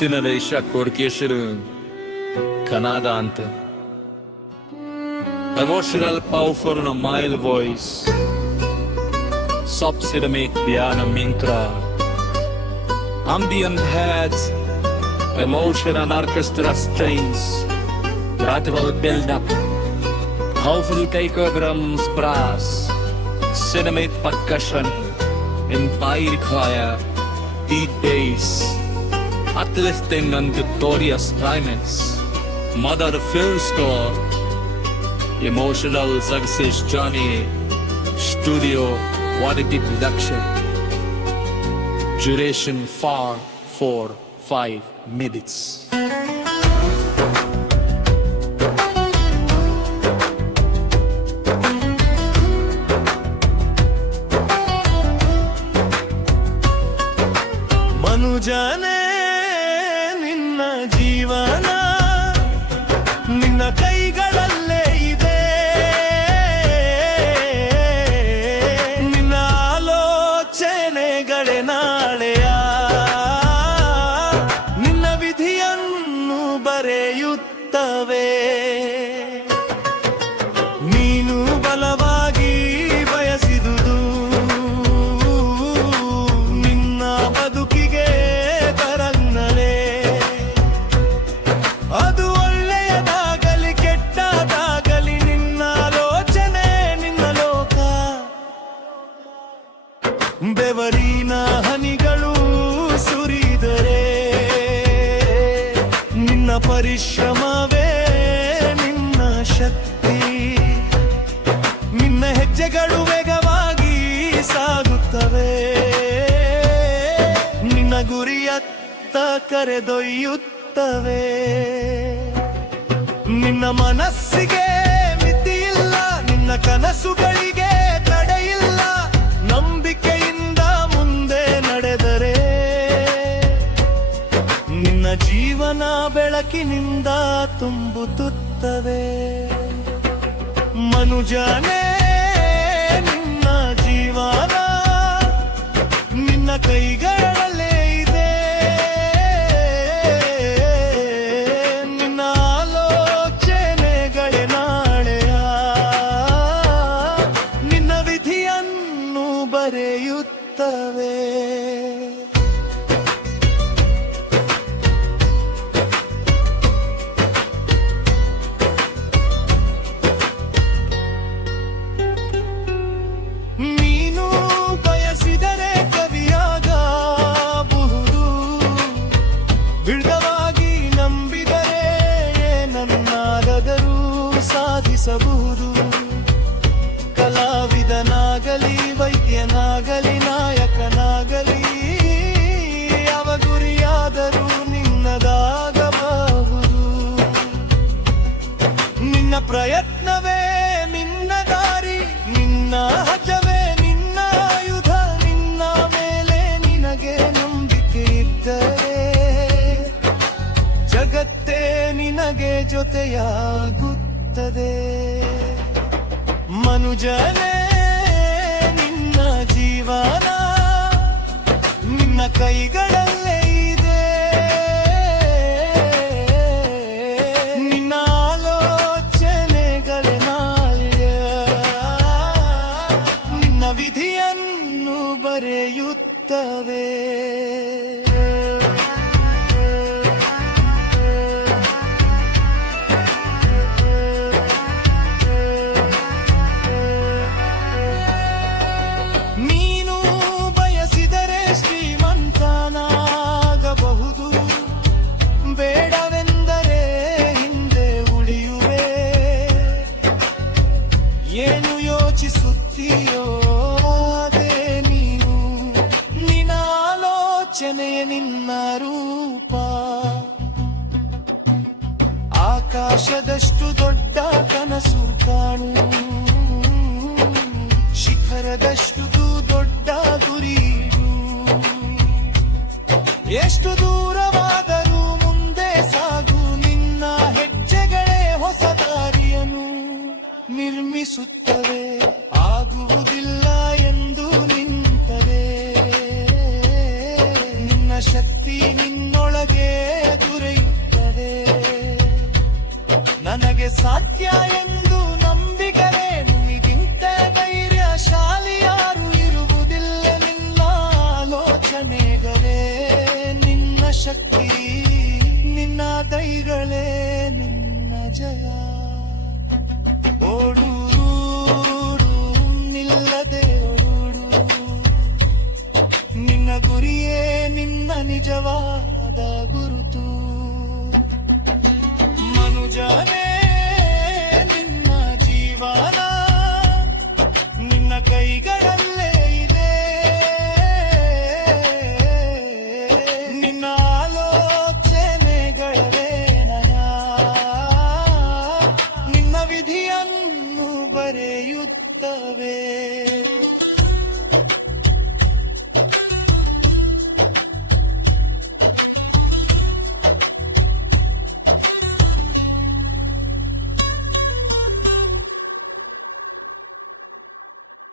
Sinalesha Korkeshiru Canada ante Emotional powerful in a mild voice Subsidamate Diana Mintra Ambient heads Emotion and orchestra strains Gradual build up Powerful drums brass Cinemate percussion Inspired choir Beat bass Uplifting and victorious climax Mother film score Emotional success journey Studio quality production Duration 4-5 minutes ಮನುಜನೇ ನಿನ್ನ ಜೀವನ ನಿನ್ನ ಕೈಗಳಲ್ಲೇ ಇದೆ ನಿನ್ನ ಆಲೋಚನೆಗಳೇ ನಾಳೆಯ ನಿನ್ನ ವಿಧಿಯನ್ನು ಬರೆಯುತ್ತವೆ ನೀನು ಬಲವಾಗಿ ಬಯಸಿದುದು ನಿನ್ನ ಬದುಕಿಗೆ ಬರನ್ನಲೇ ಅದು ಒಳ್ಳೆಯದಾಗಲಿ ಕೆಟ್ಟದಾಗಲಿ ನಿನ್ನ ಆಲೋಚನೆ ನಿನ್ನ ಲೋಕ ಬೆವರಿನ ಹನಿಗಳು ಸುರಿದರೆ ನಿನ್ನ ಪರಿಶ್ರಮವೇ ನಿನ್ನ ಶಕ್ತಿ ನಿನ್ನ ಹೆಜ್ಜೆಗಳು ವೇಗವಾಗಿ ಸಾಗುತ್ತವೆ ನಿನ್ನ ಗುರಿಯತ್ತ ಕರೆದೊಯ್ಯುತ್ತವೆ ನಿನ್ನ ಮನಸ್ಸಿಗೆ ಮಿತಿಯಿಲ್ಲ ನಿನ್ನ ಕನಸುಗಳಿಗೆ ತಡೆಯಿಲ್ಲ ನಂಬಿಕೆಯಿಂದ ಮುಂದೆ ನಡೆದರೆ ನಿನ್ನ ಜೀವನ ಬೆಳಕಿನಿಂದ ತುಂಬುತ್ತದೆ ಮನುಜನೇ ನಿನ್ನ ಜೀವನ ನಿನ್ನ ಕೈಗಳಲ್ಲೇ ಇದೆ ನಿನ್ನ ಆಲೋಚನೆಗಳೇ ನಾಳೆಯ ನಿನ್ನ ವಿಧಿಯನ್ನು ಬರೆಯುತ್ತವೆ ನೀನು ಬಯಸಿದರೆ ಕವಿಯಾಗಬಹುದು ದೃಢವಾಗಿ ನಂಬಿದರೆ ಏನನ್ನಾದರೂ ಸಾಧಿಸಬಹುದು ಕಲಾವಿದನಾಗಲಿ ವೈದ್ಯನಾಗಲಿ ನಾಯಕನಾಗಲಿ ಯಾವ ಗುರಿಯಾದರೂ ನಿನ್ನದಾಗಬಹುದು ನಿನ್ನ ಪ್ರಯತ್ನವೇ ನಿನ್ನ ದಾರಿ ನಿನ್ನ ಹಜವೇ ನಿನ್ನ ಆಯುಧ ನಿನ್ನ ಮೇಲೆ ನಿನಗೆ ನಂಬಿಕೆ ಇದ್ದರೆ ಜಗತ್ತೇ ನಿನಗೆ ಜೊತೆಯಾಗುತ್ತದೆ ಮನುಜನೇ ನಿನ್ನ ಜೀವನ ನಿನ್ನ ಕೈಗಳಲ್ಲೇ ಇದೆ ನಿನ್ನ ಆಲೋಚನೆಗಳೇ ನಾಳೆಯ ನಿನ್ನ ವಿಧಿಯನ್ನು ಬರೆಯುತ್ತವೆ ನೀನು ಬಯಸಿದರೆ ಶ್ರೀಮಂತನಾಗಬಹುದು ಬೇಡವೆಂದರೆ ಹಿಂದೆ ಉಳಿಯುವೆ ಏನು ಯೋಚಿಸುತ್ತೀಯೋ ಅದೇ ನೀನು ನಿನ್ನ ಆಲೋಚನೆ ನಿನ್ನ ರೂಪ ಆಕಾಶದಷ್ಟು ದೊಡ್ಡ ಕನಸು ಕಾಣು ಶಿಖರದಷ್ಟು ದೊಡ್ಡ ಗುರಿಡು ಎಷ್ಟು ದೂರವಾದರೂ ಮುಂದೆ ಸಾಗು ನಿನ್ನ ಹೆಜ್ಜೆಗಳೇ ಹೊಸ ದಾರಿಯನ್ನು ನಿರ್ಮಿಸುತ್ತವೆ ಆಗುವುದಿಲ್ಲ ಎಂದು ನಿಂತರೆ ನಿನ್ನ ಶಕ್ತಿ ನಿನ್ನೊಳಗೆ ಸಾಧ್ಯ ಎಂದು ನಂಬಿಗರೆ ನಿನಗಿಂತ ಧೈರ್ಯಶಾಲಿ ಯಾರು ಇರುವುದಿಲ್ಲ ನಿನ್ನ ಆಲೋಚನೆಗಳೇ ನಿನ್ನ ಶಕ್ತಿ ನಿನ್ನ ಧೈರ್ಯಗಳೇ ನಿನ್ನ ಜಯ ಓಡು ನಿಲ್ಲದೆ ಓಡು ನಿನ್ನ ಗುರಿಯೇ ನಿನ್ನ ನಿಜವಾದ ಗುರುತು ಮನುಜನೇ ನಿನ್ನ ಜೀವನ ನಿನ್ನ ಕೈಗಳ